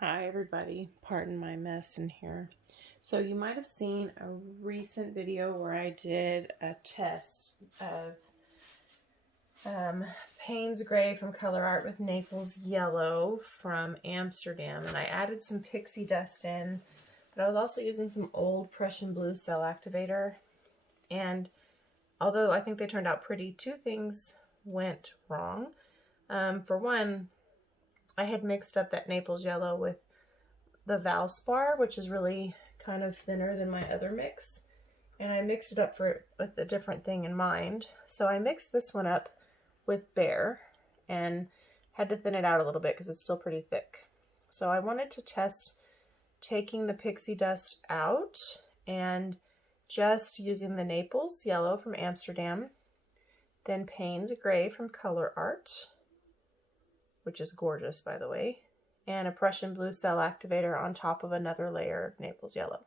Hi everybody, pardon my mess in here. So you might have seen a recent video where I did a test of Paynes Gray from Colourarte with Naples Yellow from Amsterdam, and I added some Pixie Dust in, but I was also using some old Prussian Blue Cell Activator, and although I think they turned out pretty, two things went wrong. For one, I had mixed up that Naples Yellow with the Valspar, which is really kind of thinner than my other mix, and I mixed it up with a different thing in mind. So I mixed this one up with Bare and had to thin it out a little bit because it's still pretty thick. So I wanted to test taking the Pixie Dust out and just using the Naples Yellow from Amsterdam, then Paynes Gray from Colourarte, which is gorgeous, by the way, and a Prussian Blue Cell Activator on top of another layer of Naples Yellow.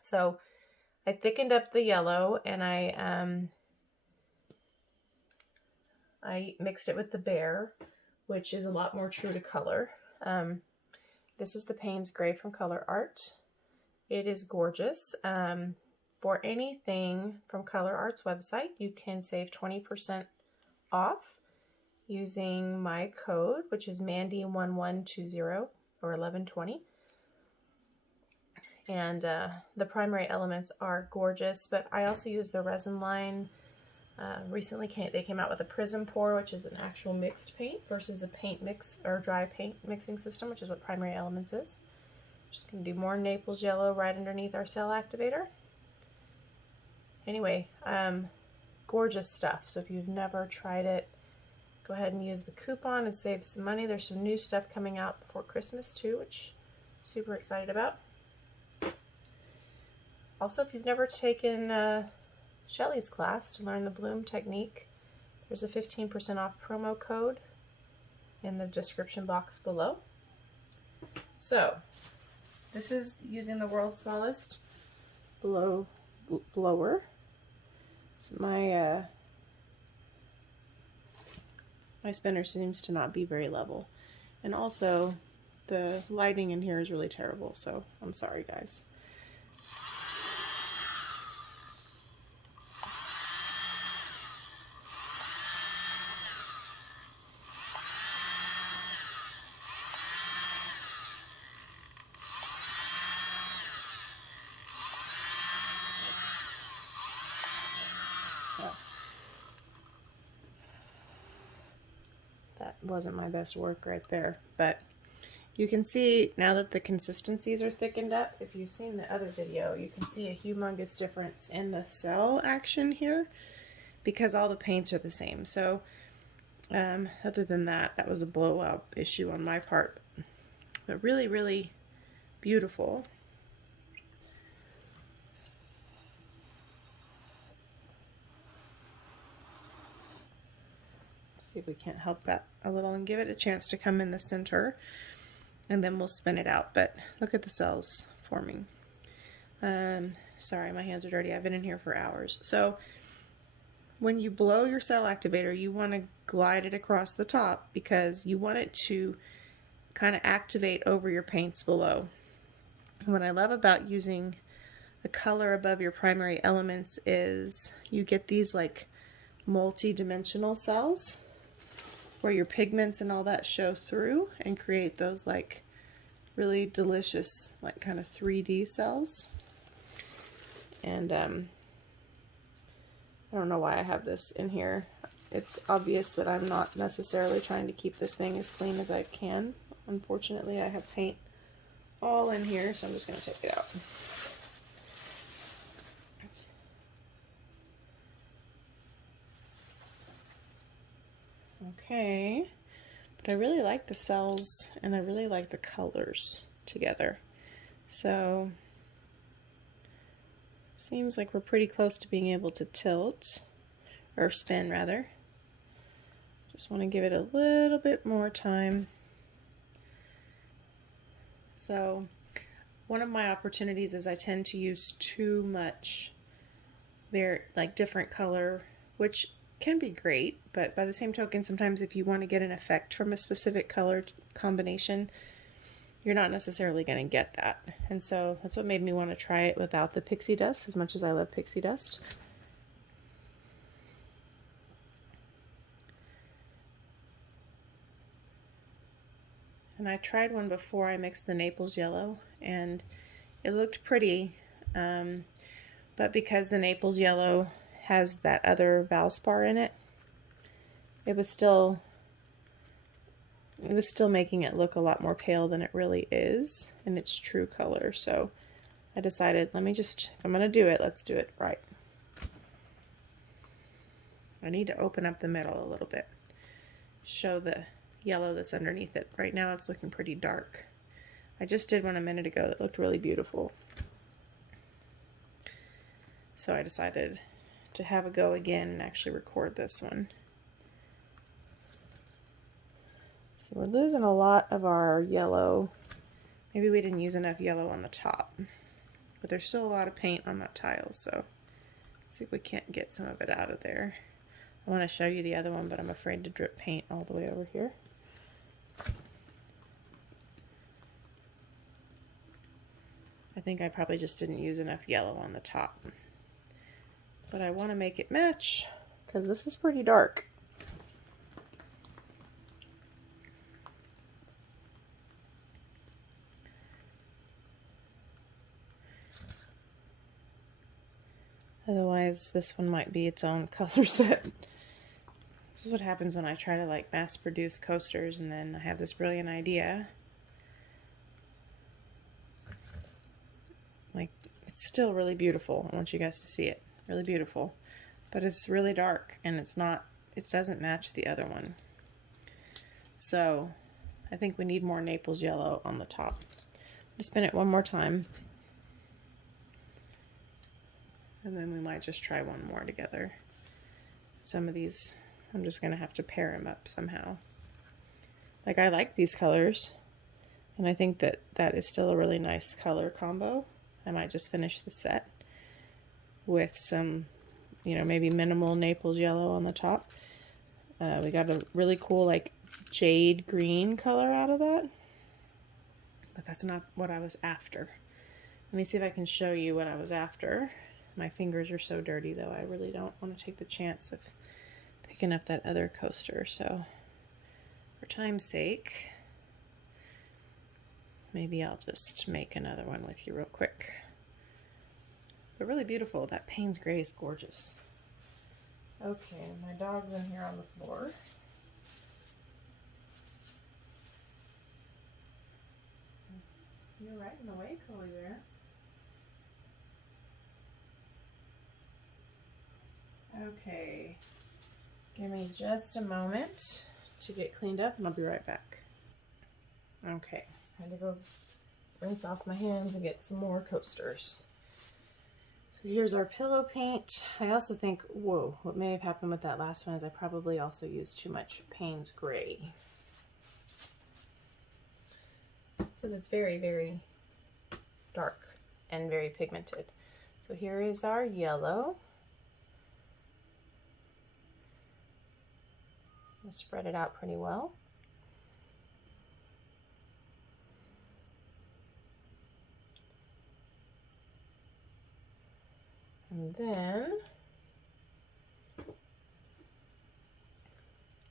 So I thickened up the yellow, and I mixed it with the Bare, which is a lot more true to color. This is the Paynes Gray from Colourarte. It is gorgeous. For anything from Colourarte's website, you can save 20% off using my code, which is Mandy1120 or 1120. And the primary elements are gorgeous, but I also use the resin line. Recently they came out with a prism pour, which is an actual mixed paint versus a paint mix or dry paint mixing system, which is what primary elements is. Just gonna do more Naples Yellow right underneath our cell activator. Anyway, gorgeous stuff. So if you've never tried it, go ahead and use the coupon and save some money. There's some new stuff coming out before Christmas too, which I'm super excited about. Also, if you've never taken Shelley's class to learn the bloom technique, there's a 15% off promo code in the description box below. So this is using the world's smallest blower. So my spinner seems to not be very level, and also the lighting in here is really terrible, so I'm sorry guys. That wasn't my best work right there, but you can see now that the consistencies are thickened up. If you've seen the other video, you can see a humongous difference in the cell action here because all the paints are the same. So other than that, that was a blowout issue on my part, but really, really beautiful. See if we can't help that a little and give it a chance to come in the center, and then we'll spin it out. But look at the cells forming. Sorry, my hands are dirty. I've been in here for hours. So when you blow your cell activator, you want to glide it across the top because you want it to kind of activate over your paints below. What I love about using the color above your primary elements is you get these like multi-dimensional cells where your pigments and all that show through and create those like really delicious like kind of 3D cells. And I don't know why I have this in here. It's obvious that I'm not necessarily trying to keep this thing as clean as I can. Unfortunately, I have paint all in here, so I'm just going to take it out. Okay, but I really like the cells and I really like the colors together. So seems like we're pretty close to being able to tilt, or spin rather. Just want to give it a little bit more time. So one of my opportunities is I tend to use too much different color, which can be great, but by the same token, sometimes if you want to get an effect from a specific color combination, you're not necessarily going to get that. And so that's what made me want to try it without the pixie dust, as much as I love pixie dust. And I tried one before I mixed the Naples Yellow, and it looked pretty, but because the Naples Yellow has that other Valspar in it, it was still making it look a lot more pale than it really is in its true color. So I decided, if I'm going to do it, let's do it right. I need to open up the middle a little bit, show the yellow that's underneath it. Right now it's looking pretty dark. I just did one a minute ago that looked really beautiful. So I decided to have a go again and actually record this one. So we're losing a lot of our yellow. Maybe we didn't use enough yellow on the top, but there's still a lot of paint on that tile, so let's see if we can't get some of it out of there. I want to show you the other one, but I'm afraid to drip paint all the way over here. I think I probably just didn't use enough yellow on the top. But I want to make it match, because this is pretty dark. Otherwise, this one might be its own color set. This is what happens when I try to like mass produce coasters and then I have this brilliant idea. Like, it's still really beautiful. I want you guys to see it. Really beautiful. But it's really dark and it doesn't match the other one. So I think we need more Naples Yellow on the top. Just spin it one more time. And then we might just try one more together. Some of these, I'm just going to have to pair them up somehow. Like, I like these colors, and I think that that is still a really nice color combo. I might just finish the set with some, you know, maybe minimal Naples Yellow on the top. We got a really cool, like, jade green color out of that, but that's not what I was after. Let me see if I can show you what I was after. My fingers are so dirty, though. I really don't want to take the chance of picking up that other coaster. So for time's sake, maybe I'll just make another one with you real quick. But really beautiful. That Paynes Gray is gorgeous. Okay, my dog's in here on the floor. You're right in the way, Chloe, there. Okay, give me just a moment to get cleaned up and I'll be right back. Okay, I had to go rinse off my hands and get some more coasters. So here's our pillow paint. I also think, whoa, what may have happened with that last one is I probably also used too much Paynes Gray. Because it's very, very dark and very pigmented. So here is our yellow. Spread it out pretty well. And then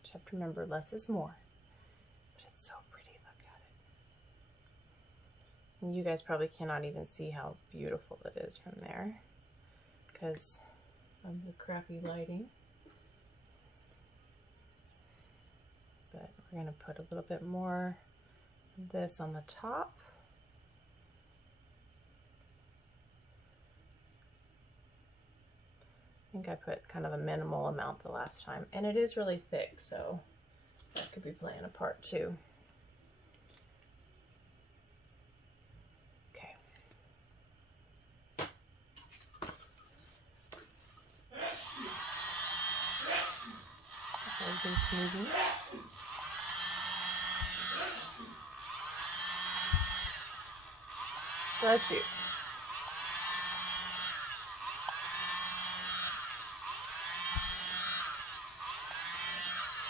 just have to remember, less is more. But it's so pretty, look at it. And you guys probably cannot even see how beautiful it is from there because of the crappy lighting. But we're going to put a little bit more of this on the top. I think I put kind of a minimal amount the last time, and it is really thick, so that could be playing a part too. Okay. Everything's moving. Bless you.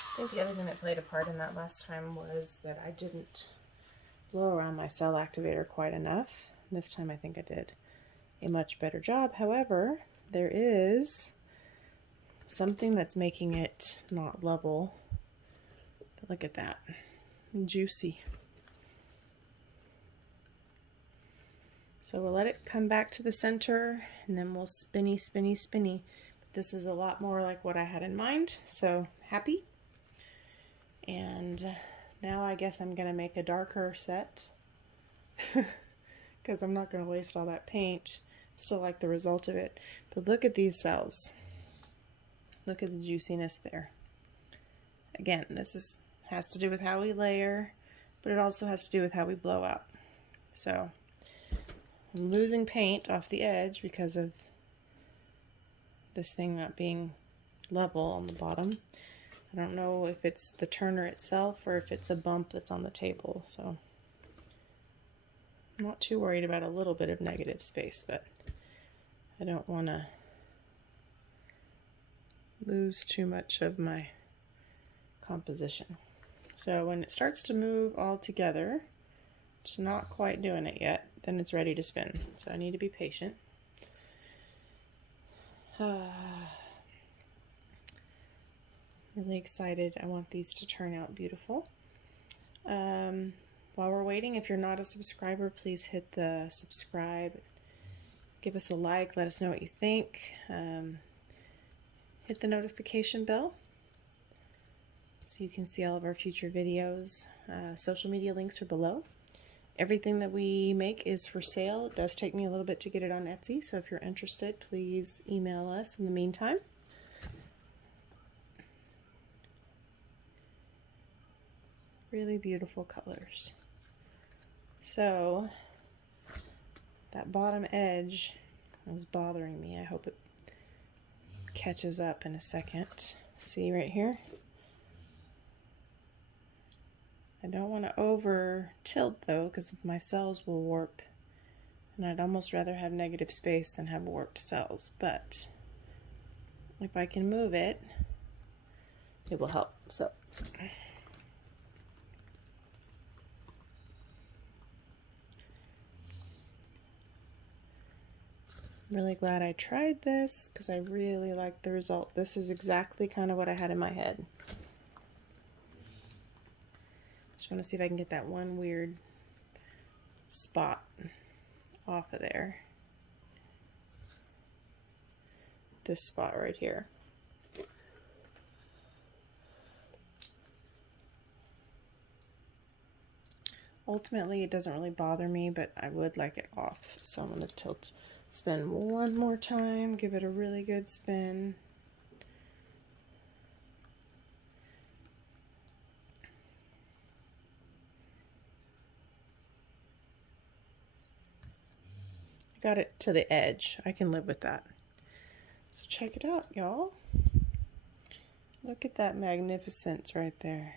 I think the other thing that played a part in that last time was that I didn't blow around my cell activator quite enough. This time I think I did a much better job. However, there is something that's making it not level. But look at that. Juicy. So we'll let it come back to the center and then we'll spinny, spinny, spinny. This is a lot more like what I had in mind, so happy. And now I guess I'm gonna make a darker set because I'm not gonna waste all that paint. Still like the result of it. But look at these cells. Look at the juiciness there. Again, this has to do with how we layer, but it also has to do with how we blow out. So I'm losing paint off the edge because of this thing not being level on the bottom. I don't know if it's the turner itself or if it's a bump that's on the table, so I'm not too worried about a little bit of negative space, but I don't want to lose too much of my composition. So when it starts to move all together, it's not quite doing it yet, then it's ready to spin. So I need to be patient. Really excited. I want these to turn out beautiful. While we're waiting, if you're not a subscriber, please hit the subscribe. Give us a like. Let us know what you think. Hit the notification bell so you can see all of our future videos. Social media links are below. Everything that we make is for sale. It does take me a little bit to get it on Etsy, so if you're interested, please email us in the meantime. Really beautiful colors. So that bottom edge is bothering me. I hope it catches up in a second. See right here? I don't want to over tilt though, because my cells will warp, and I'd almost rather have negative space than have warped cells, but if I can move it, it will help. So I'm really glad I tried this because I really like the result. This is exactly kind of what I had in my head. Just want to see if I can get that one weird spot off of there. This spot right here. Ultimately, it doesn't really bother me, but I would like it off. So I'm going to spin one more time, give it a really good spin. Got it to the edge. I can live with that. So check it out, y'all. Look at that magnificence right there.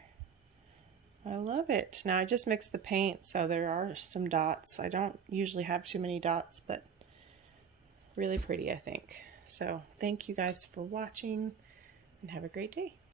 I love it. Now I just mixed the paint, so there are some dots. I don't usually have too many dots, but really pretty, I think. So thank you guys for watching and have a great day.